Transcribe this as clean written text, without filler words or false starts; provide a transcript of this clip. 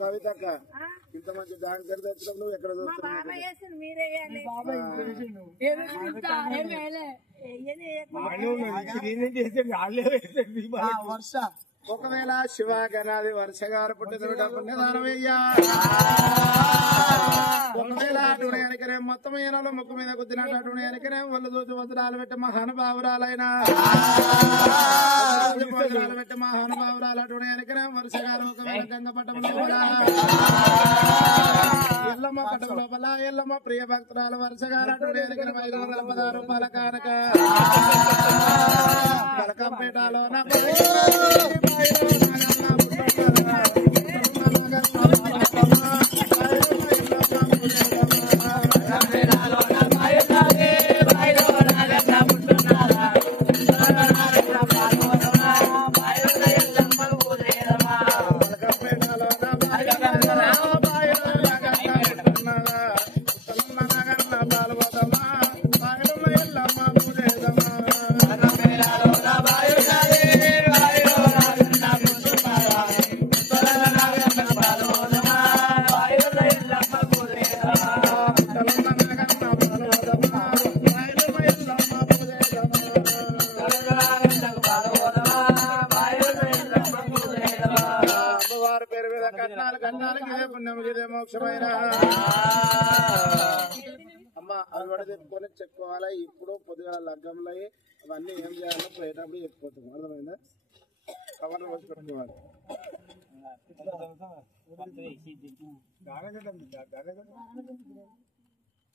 కవితక్క ఇంత మంచి డాన్సర్ తెచ్చిన నువ్వు ఎక్కడ వర్ష ఒకవేళ శివ గణాది వర్ష గారు పుట్టిన పుణ్యదానమయ్యా ఒకవేళ అటునే వెనకనే మొత్తం ఈయనలో ముక్కు మీద గుద్దినట్టు అటునే వెనకనే ఒళ్ళు చూసి వజ్రాలు పెట్టి మహానుభావురాలైనా వజ్రాలు పెట్టి మహానుభావురాలు అటునే వెనకనే వర్ష గారు ఒకవేళ గంగ పట్టం లోపల ఎల్లమ్మ పట్టం లోపల ఎల్లమ్మ ప్రియ భక్తురాలు వర్ష గారు అటునే వెనకనే 516 రూపాయల కానక బలకంపేటలో మోక్షమైన అమ్మ అది కూడా చెప్పుకొని చెప్పుకోవాలి. ఇప్పుడు పొద్దుగా లగ్గంలో అవన్నీ ఏం చేయాలో పోయేటప్పుడు చెప్పుకోవచ్చు. అర్థమైందా? కవర్లు పోసి పెట్టుకోవాలి.